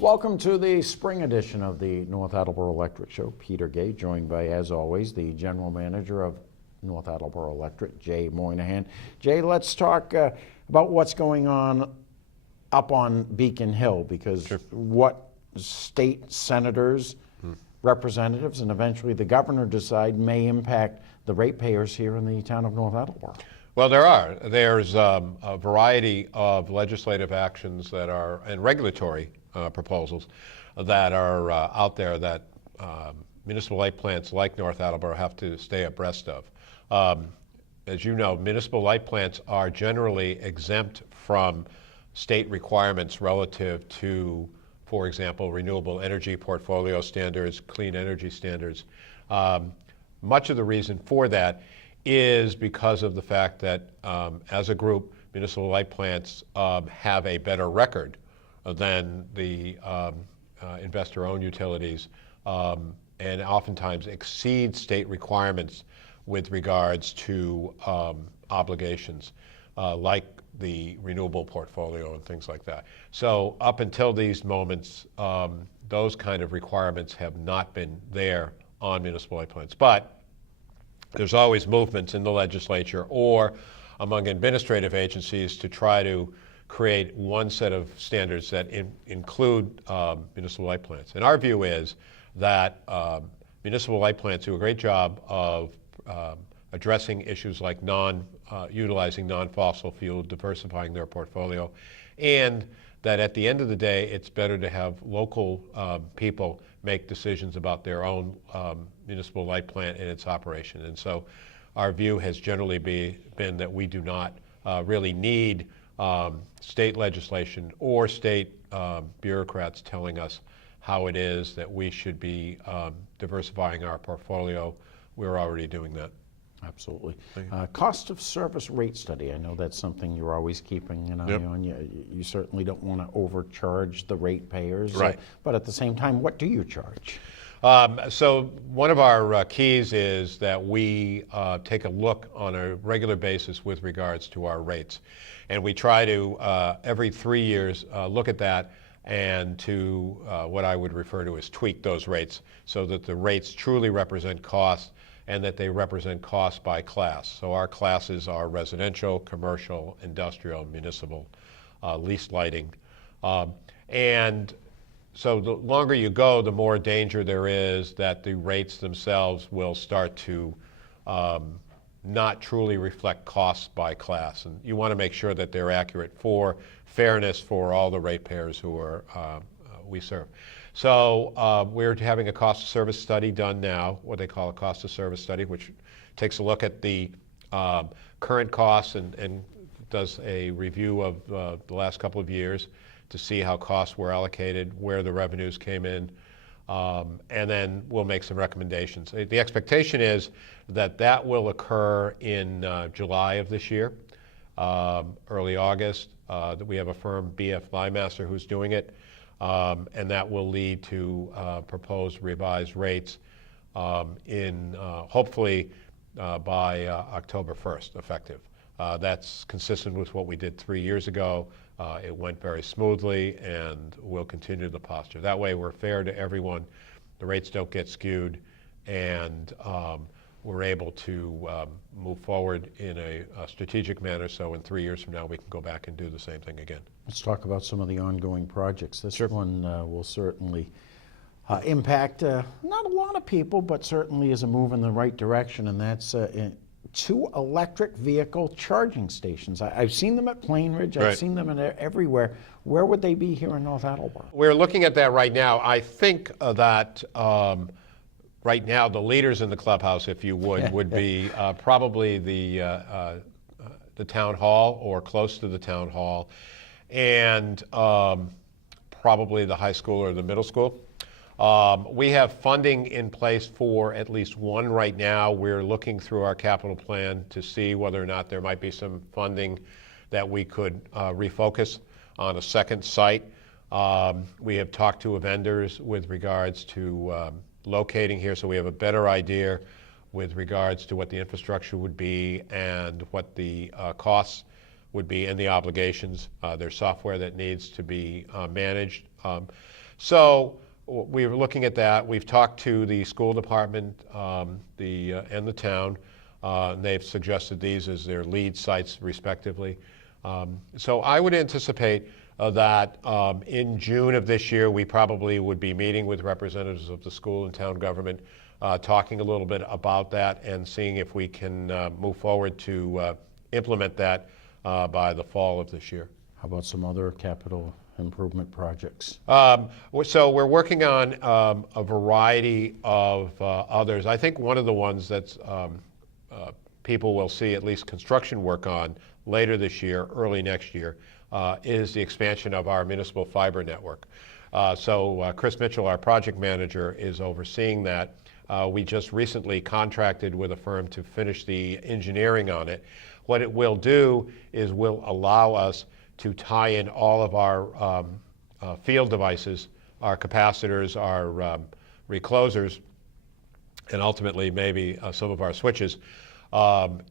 Welcome to the spring edition of the North Attleborough Electric Show. Peter Gay, joined by, as always, the General Manager of North Attleborough Electric, Jay Moynihan. Jay, let's talk about what's going on up on Beacon Hill, because what state senators, representatives, and eventually the governor decide may impact the ratepayers here in the town of North Attleborough. Well, there's a variety of legislative actions that are, and regulatory proposals that are out there that municipal light plants like North Attleborough have to stay abreast of. As you know, municipal light plants are generally exempt from state requirements relative to, for example, renewable energy portfolio standards, clean energy standards. Much of the reason for that is because of the fact that as a group, municipal light plants have a better record than the investor-owned utilities, and oftentimes exceed state requirements with regards to obligations like the renewable portfolio and things like that. So up until these moments, those kind of requirements have not been there on municipal light plants. But there's always movements in the legislature or among administrative agencies to try to create one set of standards that include municipal light plants. And our view is that municipal light plants do a great job of addressing issues like utilizing non-fossil fuel, diversifying their portfolio, and that at the end of the day, it's better to have local people make decisions about their own municipal light plant and its operation. And so our view has generally been that we do not really need state legislation or state bureaucrats telling us how it is that we should be diversifying our portfolio. We're already doing that. Absolutely. Cost of service rate study. I know that's something you're always keeping an eye on. You certainly don't want to overcharge the ratepayers. Right. But at the same time, what do you charge? So one of our keys is that we take a look on a regular basis with regards to our rates. And we try to, every 3 years, look at that and to what I would refer to as tweak those rates so that the rates truly represent costs and that they represent costs by class. So our classes are residential, commercial, industrial, municipal, leased lighting. And so the longer you go, the more danger there is that the rates themselves will start to not truly reflect costs by class. And you want to make sure that they're accurate for fairness for all the ratepayers who we serve. So we're having a cost of service study done now, what they call a cost of service study, which takes a look at the current costs and does a review of the last couple of years to see how costs were allocated, where the revenues came in, and then we'll make some recommendations. The expectation is that that will occur in July of this year, early August. That we have a firm, BF Liemaster, who's doing it, and that will lead to proposed revised rates in hopefully by October 1st, effective. That's consistent with what we did 3 years ago. It went very smoothly, and we'll continue the posture. That way we're fair to everyone, the rates don't get skewed, and we're able to move forward in a strategic manner, so in 3 years from now we can go back and do the same thing again. Let's talk about some of the ongoing projects. This one will certainly impact not a lot of people, but certainly is a move in the right direction, and that's 2 electric vehicle charging stations. I've seen them at Plain Ridge. I've seen them everywhere. Where would they be here in North Attleborough? We're looking at that right now. I think that right now the leaders in the clubhouse, if you would be probably the town hall or close to the town hall, and probably the high school or the middle school. We have funding in place for at least one right now. We're looking through our capital plan to see whether or not there might be some funding that we could refocus on a second site. We have talked to vendors with regards to locating here, so we have a better idea with regards to what the infrastructure would be and what the costs would be and the obligations. There's software that needs to be managed. So we're looking at that. We've talked to the school department and the town. And they've suggested these as their lead sites respectively. So I would anticipate that in June of this year, we probably would be meeting with representatives of the school and town government, talking a little bit about that and seeing if we can move forward to implement that by the fall of this year. How about some other capital improvement projects? So we're working on a variety of others. I think one of the ones that's people will see at least construction work on later this year, early next year, is the expansion of our municipal fiber network. So Chris Mitchell, our project manager, is overseeing that. We just recently contracted with a firm to finish the engineering on it. What it will do is will allow us to tie in all of our field devices, our capacitors, our reclosers, and ultimately maybe some of our switches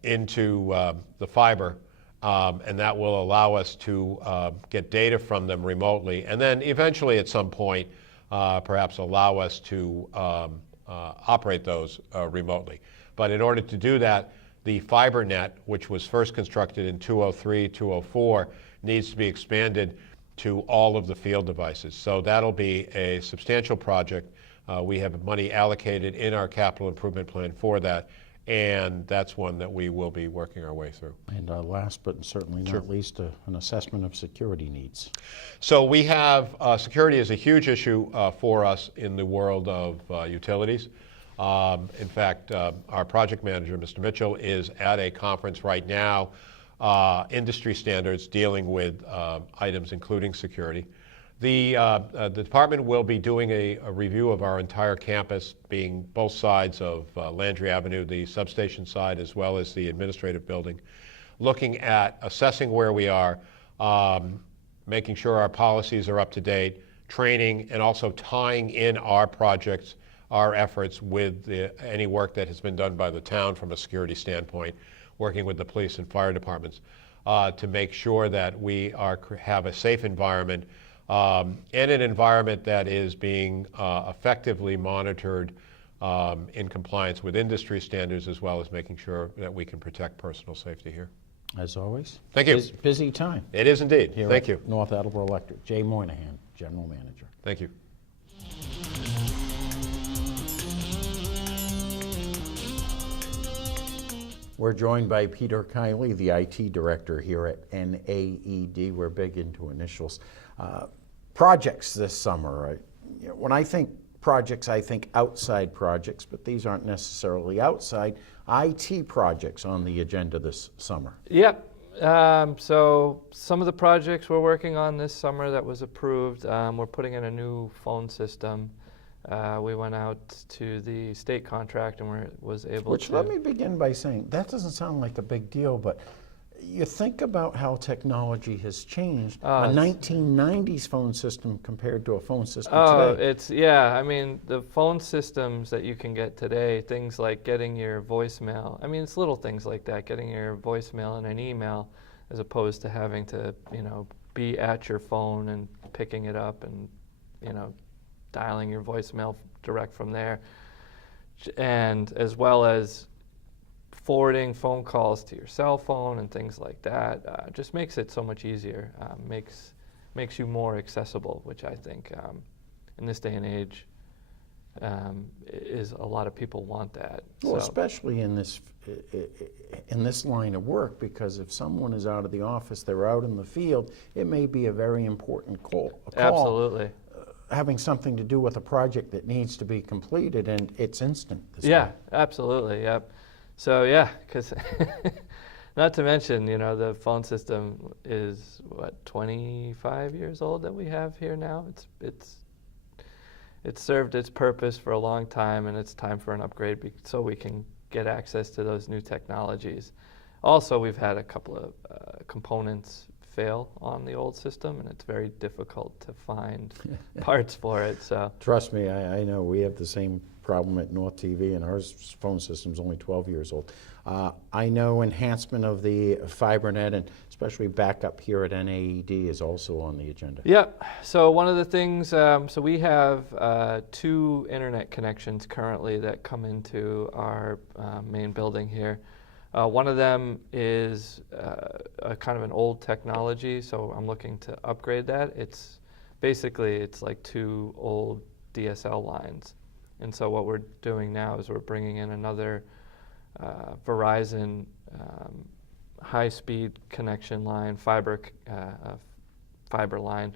into the fiber. And that will allow us to get data from them remotely, and then eventually at some point perhaps allow us to operate those remotely. But in order to do that, the fiber net, which was first constructed in 2003, 2004, needs to be expanded to all of the field devices. So that'll be a substantial project. We have money allocated in our capital improvement plan for that, and that's one that we will be working our way through. And last but certainly not least, an assessment of security needs. So we have, security is a huge issue for us in the world of utilities. In fact, our project manager, Mr. Mitchell, is at a conference right now, industry standards dealing with items including security. The department will be doing a review of our entire campus, being both sides of Landry Avenue, the substation side as well as the administrative building, looking at assessing where we are, making sure our policies are up to date, training, and also tying in our projects, our efforts with any work that has been done by the town from a security standpoint, working with the police and fire departments to make sure that we have a safe environment and an environment that is being effectively monitored in compliance with industry standards, as well as making sure that we can protect personal safety here. As always. Thank you. Busy time. It is indeed. Here Thank at you. North Attleborough Electric. Jay Moynihan, General Manager. Thank you. We're joined by Peter Kieley, the IT Director here at NAED. We're big into initials. Projects this summer. When I think projects, I think outside projects, but these aren't necessarily outside. IT projects on the agenda this summer. Yep. So some of the projects we're working on this summer that was approved, we're putting in a new phone system. We went out to the state contract and was able Which, to... let me begin by saying, that doesn't sound like a big deal, but you think about how technology has changed. A 1990s phone system compared to a phone system today. I mean, the phone systems that you can get today, things like getting your voicemail, I mean, it's little things like that, getting your voicemail in an email, as opposed to having to, be at your phone and picking it up and, dialing your voicemail direct from there, and as well as forwarding phone calls to your cell phone and things like that. Just makes it so much easier, makes you more accessible, which I think in this day and age is a lot of people want that. Well, especially in this line of work, because if someone is out of the office, they're out in the field, it may be a very important call. Absolutely. Having something to do with a project that needs to be completed, and it's instant. Absolutely, yep. So yeah, because not to mention, the phone system is 25 years old that we have here now. It's served its purpose for a long time, and it's time for an upgrade so we can get access to those new technologies. Also, we've had a couple of components fail on the old system, and it's very difficult to find parts for it. So trust me, I know we have the same problem at North TV, and our phone system's only 12 years old. I know enhancement of the FiberNet and especially backup here at NAED is also on the agenda. Yep. So one of the things, so we have 2 internet connections currently that come into our main building here. One of them is a kind of an old technology, so I'm looking to upgrade that. It's like 2 old DSL lines. And so what we're doing now is we're bringing in another Verizon high-speed connection line, fiber line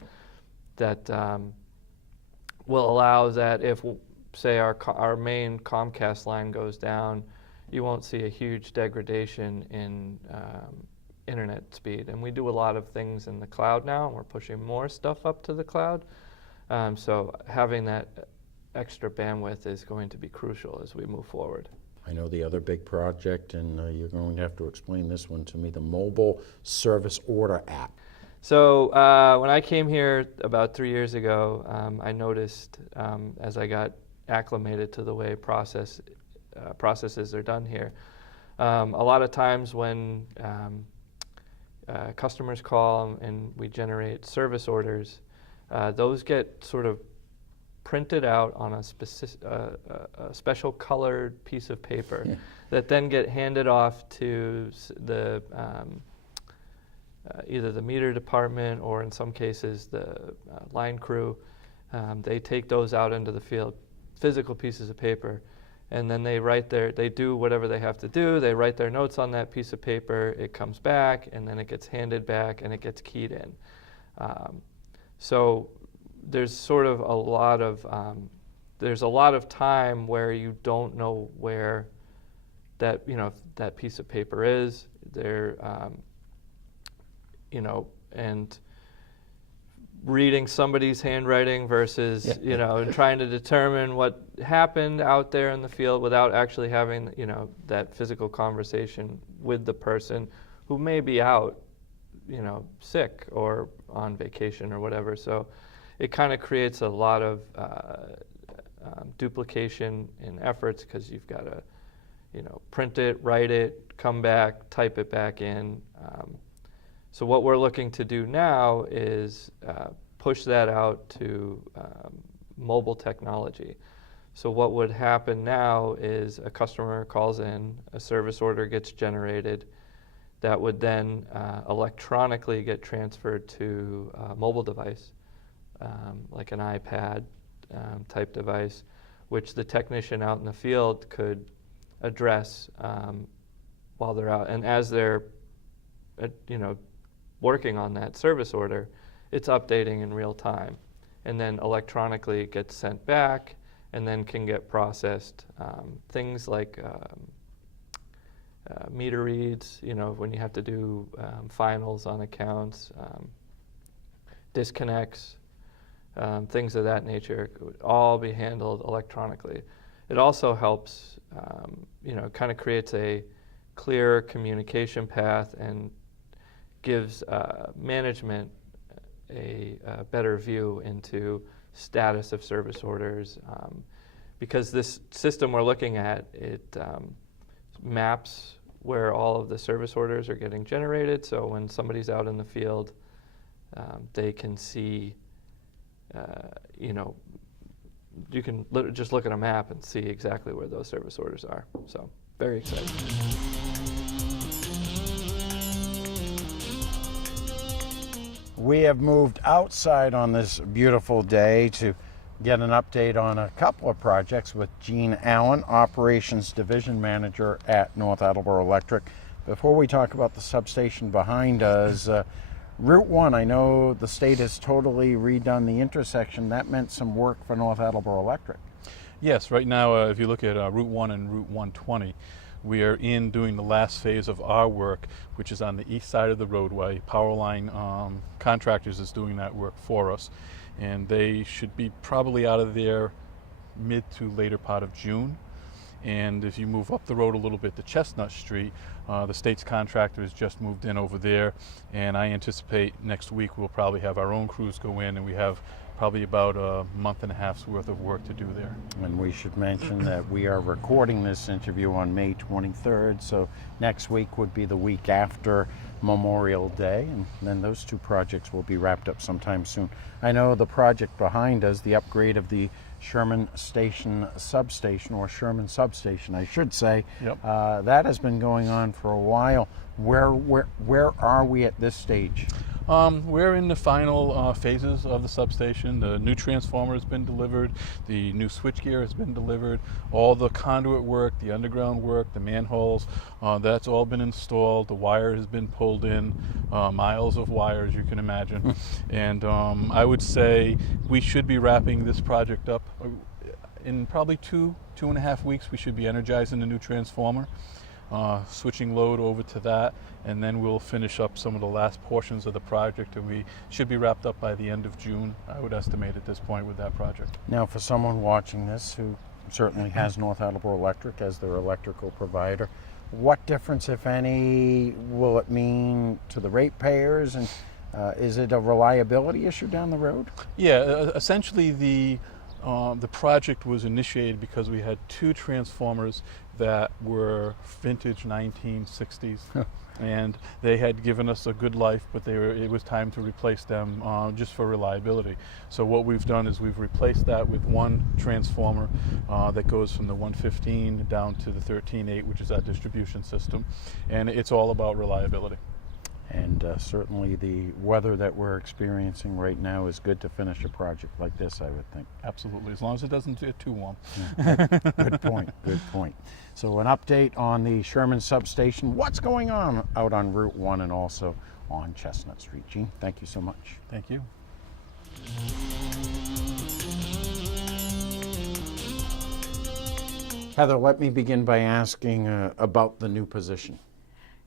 that will allow that if, say, our main Comcast line goes down, you won't see a huge degradation in internet speed. And we do a lot of things in the cloud now, and we're pushing more stuff up to the cloud. So having that extra bandwidth is going to be crucial as we move forward. I know the other big project, and you're going to have to explain this one to me, the mobile service order app. So when I came here about 3 years ago, I noticed as I got acclimated to the way processes are done here, a lot of times when customers call and we generate service orders, those get sort of printed out on a special colored piece of paper that then get handed off to the either the meter department or in some cases the line crew. They take those out into the field, physical pieces of paper, and then they do whatever they have to do. They write their notes on that piece of paper, it comes back, and then it gets handed back and it gets keyed in. So there's sort of a lot of time where you don't know where that that piece of paper is there, and reading somebody's handwriting versus and trying to determine what happened out there in the field without actually having that physical conversation with the person who may be out sick or on vacation or whatever. So it kind of creates a lot of duplication in efforts because you've got to, print it, write it, come back, type it back in. So what we're looking to do now is push that out to mobile technology. So what would happen now is a customer calls in, a service order gets generated, that would then electronically get transferred to a mobile device. Like an iPad type device, which the technician out in the field could address while they're out. And as they're, working on that service order, it's updating in real time. And then electronically it gets sent back and then can get processed. Things like meter reads, when you have to do finals on accounts, disconnects, things of that nature could all be handled electronically. It also helps, kind of creates a clear communication path and gives management a better view into status of service orders. Because this system we're looking at, it maps where all of the service orders are getting generated. So when somebody's out in the field, they can see you can just look at a map and see exactly where those service orders are. So very exciting. We have moved outside on this beautiful day to get an update on a couple of projects with Gene Allen, Operations Division Manager at North Attleborough Electric. Before we talk about the substation behind us, Route 1, I know the state has totally redone the intersection. That meant some work for North Attleborough Electric. Yes, right now if you look at Route 1 and Route 120, we are doing the last phase of our work, which is on the east side of the roadway. Powerline Contractors is doing that work for us, and they should be probably out of there mid to later part of June. And if you move up the road a little bit to Chestnut Street, the state's contractor has just moved in over there, and I anticipate next week we'll probably have our own crews go in, and we have probably about a month and a half's worth of work to do there. And we should mention that we are recording this interview on May 23rd, so next week would be the week after Memorial Day, and then those two projects will be wrapped up sometime soon. I know the project behind us, the upgrade of the Sherman Station substation, or Sherman substation, I should say, Yep. that has been going on for a while. Where are we at this stage? We're in the final phases of the substation. The new transformer has been delivered, the new switchgear has been delivered, all the conduit work, the underground work, the manholes, that's all been installed. The wire has been pulled in, miles of wire, as you can imagine. And I would say we should be wrapping this project up in probably two and a half weeks. We should be energizing the new transformer. Switching load over to that, and then we'll finish up some of the last portions of the project, and we should be wrapped up by the end of June, I would estimate at this point, with that project. Now, for someone watching this who certainly has North Attleborough Electric as their electrical provider, what difference, if any, will it mean to the ratepayers, and is it a reliability issue down the road? Yeah, essentially the project was initiated because we had two transformers that were vintage 1960s, and they had given us a good life, but it was time to replace them just for reliability. So what we've done is we've replaced that with one transformer that goes from the 115 down to the 13.8, which is our distribution system, and it's all about reliability. And certainly the weather that we're experiencing right now is good to finish a project like this, I would think. Absolutely, as long as it doesn't get too warm. Good point, good point. So an update on the Sherman substation. What's going on out on Route 1 and also on Chestnut Street? Gene, thank you so much. Thank you. Heather, let me begin by asking about the new position.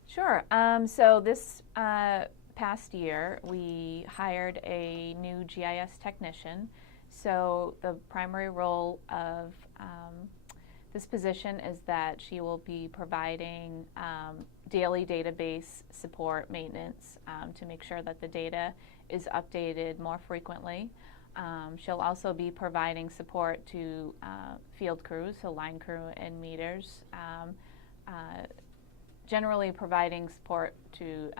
Sure. So this past year, we hired a new GIS technician. So the primary role of this position is that she will be providing daily database support maintenance to make sure that the data is updated more frequently. She'll also be providing support to field crews, so line crew and meters. Generally providing support to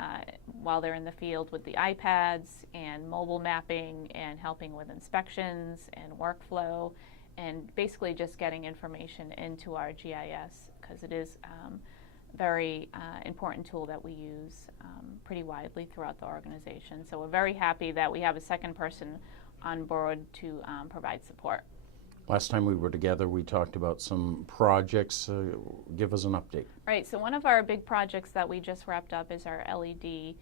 while they're in the field with the iPads and mobile mapping and helping with inspections and workflow, and basically just getting information into our GIS, because it is a very important tool that we use pretty widely throughout the organization. So we're very happy that we have a second person on board to provide support. Last time we were together, we talked about some projects. Give us an update. Right, so one of our big projects that we just wrapped up is our LED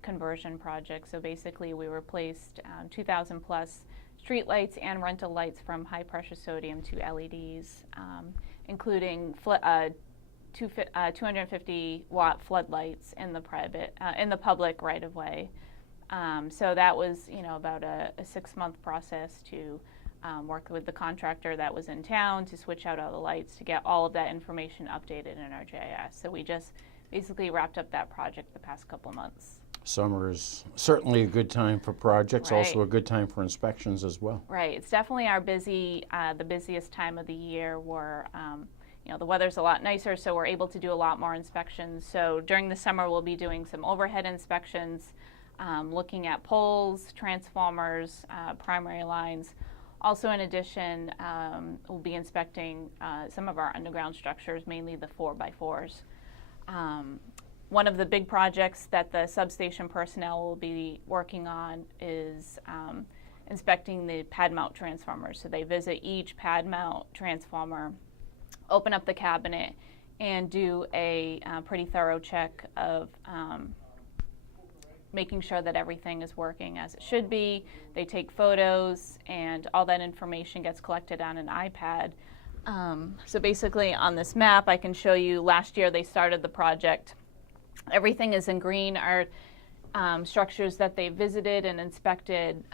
conversion project. So basically we replaced 2,000 plus street lights and rental lights from high pressure sodium to LEDs, including 250 watt floodlights in the public right of way. So that was, about a 6-month process to work with the contractor that was in town to switch out all the lights to get all of that information updated in our GIS. So we just basically wrapped up that project the past couple months. Summer is certainly a good time for projects, Right. also a good time for inspections as well. Right, it's definitely our the busiest time of the year where, the weather's a lot nicer, so we're able to do a lot more inspections. So during the summer, we'll be doing some overhead inspections, looking at poles, transformers, primary lines. Also, in addition, we'll be inspecting some of our underground structures, mainly the 4x4s. One of the big projects that the substation personnel will be working on is inspecting the pad mount transformers. So they visit each pad mount transformer, open up the cabinet, and do a pretty thorough check of making sure that everything is working as it should be. They take photos, and all that information gets collected on an iPad. So basically on this map, I can show you last year they started the project. Everything is in green are structures that they visited and inspected.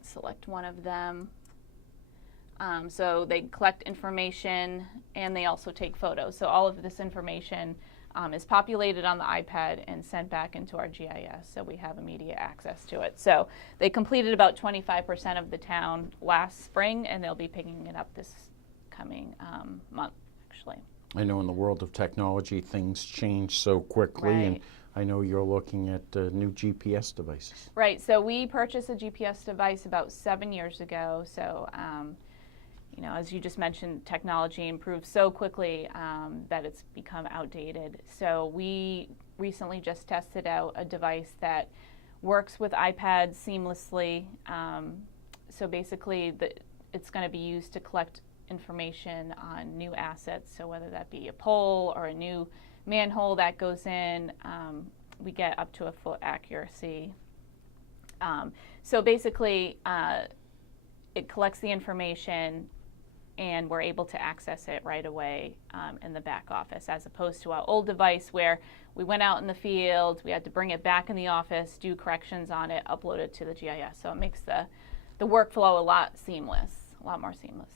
Select one of them. So they collect information and they also take photos. So all of this information is populated on the iPad and sent back into our GIS, so we have immediate access to it. So they completed about 25% of the town last spring, and they'll be picking it up this coming month, actually. I know in the world of technology, things change so quickly, and Right. I know you're looking at new GPS devices. Right, so we purchased a GPS device about 7 years ago. So, you know, as you just mentioned, technology improves so quickly that it's become outdated. So we recently just tested out a device that works with iPads seamlessly. So basically, it's going to be used to collect information on new assets. So whether that be a pole or a new manhole that goes in, we get up to a foot accuracy. So basically, it collects the information and we're able to access it right away in the back office, as opposed to our old device where we went out in the field, we had to bring it back in the office, do corrections on it, upload it to the GIS. So it makes the workflow a lot more seamless.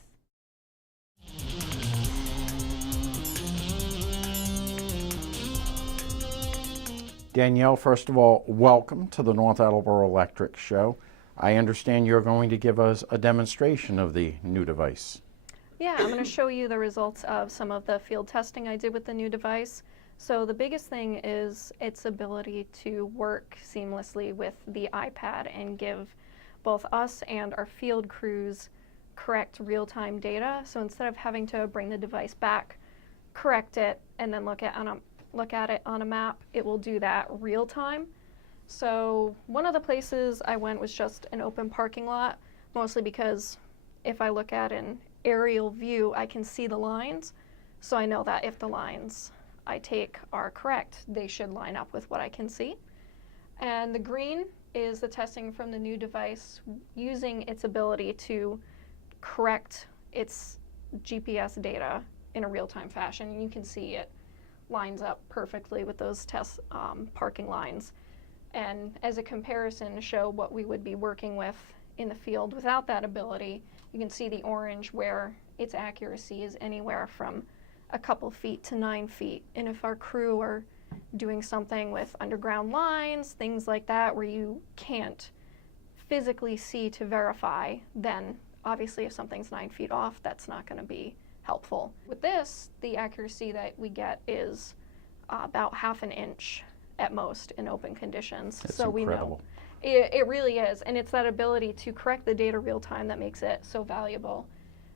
Danielle, first of all, welcome to the North Attleborough Electric Show. I understand you're going to give us a demonstration of the new device. Yeah, I'm going to show you the results of some of the field testing I did with the new device. So the biggest thing is its ability to work seamlessly with the iPad and give both us and our field crews correct real-time data. So instead of having to bring the device back, correct it, and then look at it on a map, it will do that real time. So one of the places I went was just an open parking lot, mostly because if I look at an aerial view, I can see the lines. So I know that if the lines I take are correct, they should line up with what I can see. And the green is the testing from the new device using its ability to correct its GPS data in a real-time fashion. You can see it lines up perfectly with those test parking lines. And as a comparison to show what we would be working with in the field without that ability, you can see the orange where its accuracy is anywhere from a couple feet to 9 feet. And if our crew are doing something with underground lines, things like that, where you can't physically see to verify, then obviously if something's 9 feet off, that's not going to be helpful. With this, the accuracy that we get is about 1/2 inch at most in open conditions. That's so incredible. We know it really is, and it's that ability to correct the data real time that makes it so valuable.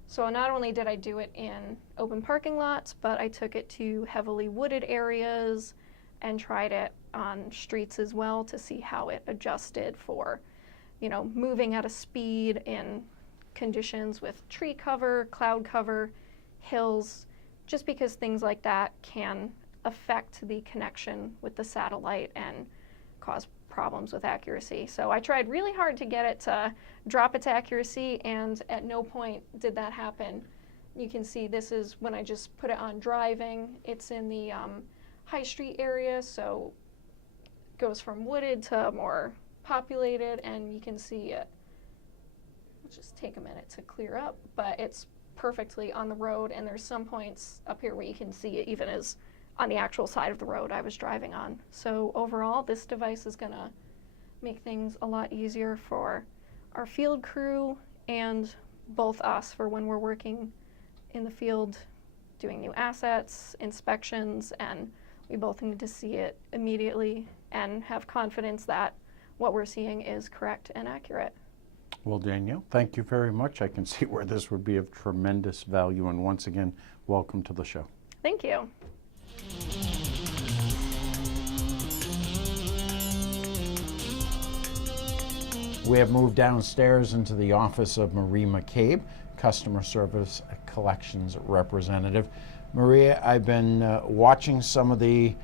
So not only did I do it in open parking lots, but I took it to heavily wooded areas and tried it on streets as well to see how it adjusted for, you know, moving at a speed in conditions with tree cover, cloud cover, hills, just because things like that can affect the connection with the satellite and cause problems with accuracy. So I tried really hard to get it to drop its accuracy, and at no point did that happen. You can see this is when I just put it on driving. It's in the high street area, so it goes from wooded to more populated, and you can see it. It'll just take a minute to clear up, but it's perfectly on the road, and there's some points up here where you can see it even as on the actual side of the road I was driving on. So overall, this device is gonna make things a lot easier for our field crew and both us for when we're working in the field doing new assets, inspections, and we both need to see it immediately and have confidence that what we're seeing is correct and accurate. Well, Danielle, thank you very much. I can see where this would be of tremendous value, and once again, welcome to the show. Thank you. We have moved downstairs into the office of Marie McCabe, Customer Service Collections Representative. Maria, I've been watching some of the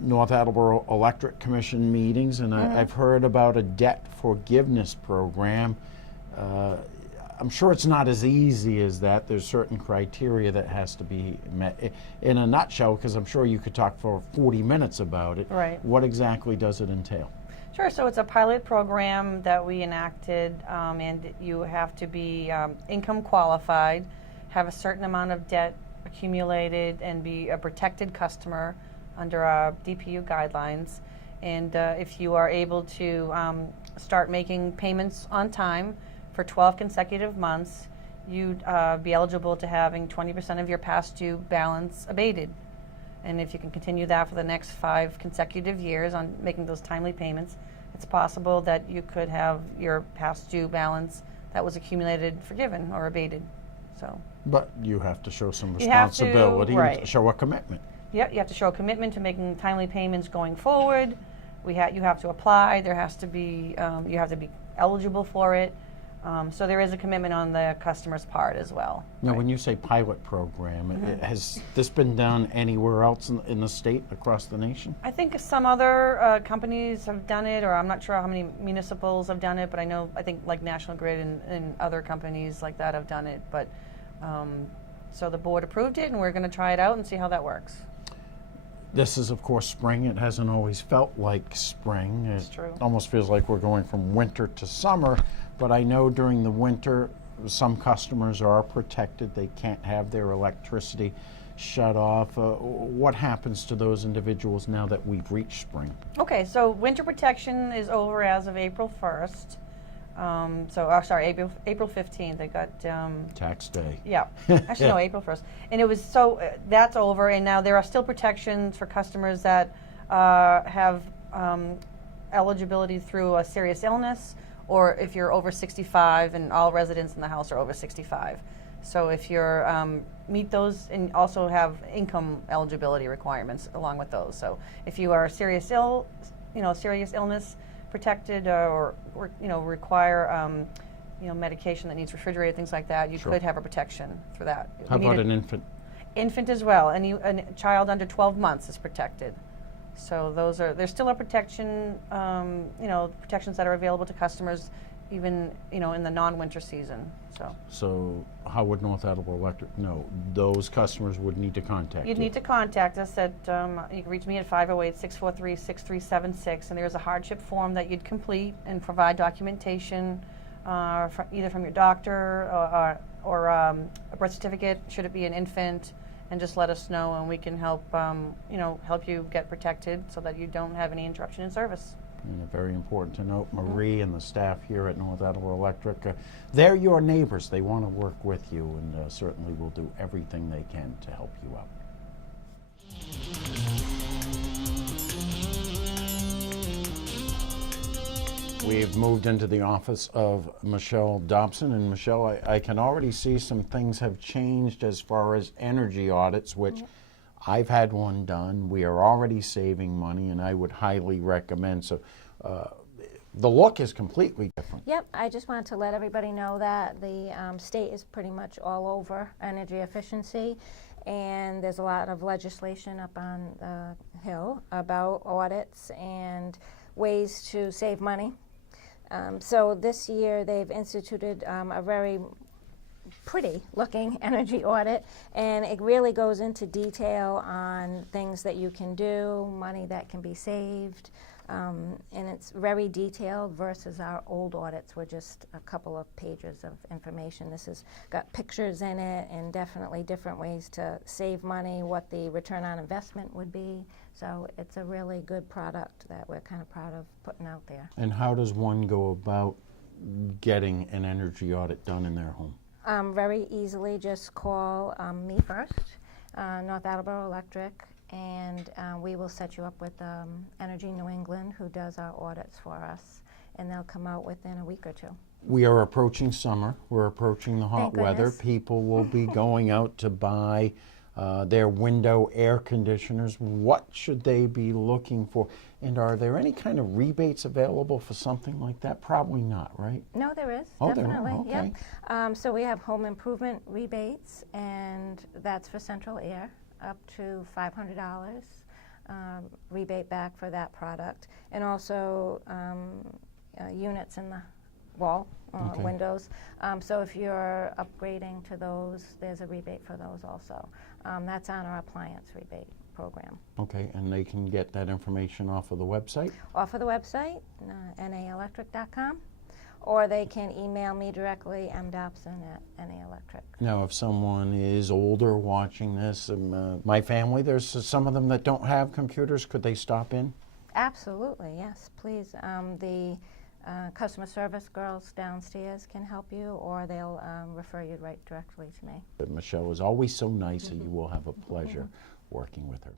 North Attleborough Electric Commission meetings, and I've heard about a debt forgiveness program. I'm sure it's not as easy as that. There's certain criteria that has to be met. In a nutshell, because I'm sure you could talk for 40 minutes about it, Right. what exactly does it entail? Sure. So it's a pilot program that we enacted, and you have to be income qualified, have a certain amount of debt accumulated, and be a protected customer under our DPU guidelines. And if you are able to start making payments on time for 12 consecutive months, you'd be eligible to having 20% of your past due balance abated. And if you can continue that for the next 5 consecutive years on making those timely payments, it's possible that you could have your past due balance that was accumulated forgiven or abated. So. But you have to show some You have to, responsibility, right. show a commitment. Yeah, you have to show a commitment to making timely payments going forward. You have to apply. There has to be you have to be eligible for it. So there is a commitment on the customer's part as well. Now, right. when you say pilot program, has this been done anywhere else in the state, across the nation? I think some other companies have done it, or I'm not sure how many municipals have done it, but I think like National Grid and other companies like that have done it. But so the board approved it, and we're going to try it out and see how that works. This is, of course, spring. It hasn't always felt like spring. It's true. Almost feels like we're going from winter to summer. But I know during the winter, some customers are protected. They can't have their electricity shut off. What happens to those individuals now that we've reached spring? Okay, so winter protection is over as of April 1st. April 15th. They got Tax day. yeah. Actually, no, April 1st. And it was that's over, and now there are still protections for customers that have eligibility through a serious illness, or if you're over 65, and all residents in the house are over 65. So if you're meet those, and also have income eligibility requirements along with those. So if you are serious illness protected, or require medication that needs refrigerated, things like that, you Sure. could have a protection for that. How about an infant? Infant as well, and a child under 12 months is protected. So there's still a protection, protections that are available to customers, even in the non-winter season. So how would North Attleborough Electric know? Those customers would need to contact You'd you. need to contact us at, you can reach me at 508-643-6376, and there's a hardship form that you'd complete and provide documentation, either from your doctor or a birth certificate, should it be an infant, and just let us know, and we can help you get protected so that you don't have any interruption in service. And very important to note, Marie and the staff here at North Attleborough Electric, they're your neighbors. They want to work with you, and certainly will do everything they can to help you out. We've moved into the office of Michelle Dobson, and Michelle, I can already see some things have changed as far as energy audits, which I've had one done. We are already saving money, and I would highly recommend. So the look is completely different. Yep, I just wanted to let everybody know that the state is pretty much all over energy efficiency, and there's a lot of legislation up on the Hill about audits and ways to save money. So this year they've instituted a very pretty looking energy audit, and it really goes into detail on things that you can do, money that can be saved, and it's very detailed versus our old audits were just a couple of pages of information. This has got pictures in it and definitely different ways to save money, what the return on investment would be. So it's a really good product that we're kind of proud of putting out there. And how does one go about getting an energy audit done in their home? Very easily, just call me first, North Attleborough Electric, and we will set you up with Energy New England, who does our audits for us, and they'll come out within a week or two. We are approaching summer. We're approaching the hot Thank weather. goodness. People will be going out to buy their window air conditioners. What should they be looking for? And are there any kind of rebates available for something like that? Probably not, right? No, there is, Oh, there are, definitely. okay. Yep. So we have home improvement rebates, and that's for central air, up to $500 rebate back for that product, and also units in the wall windows. So if you're upgrading to those, there's a rebate for those also. That's on our appliance rebate program. Okay, and they can get that information off of the website? Off of the website, naelectric.com, or they can email me directly, mdobson@naelectric. Now, if someone is older watching this, my family, there's some of them that don't have computers, could they stop in? Absolutely, yes, please. The customer service girls downstairs can help you, or they'll refer you right directly to me. Michelle is always so nice, and you will have a pleasure working with her.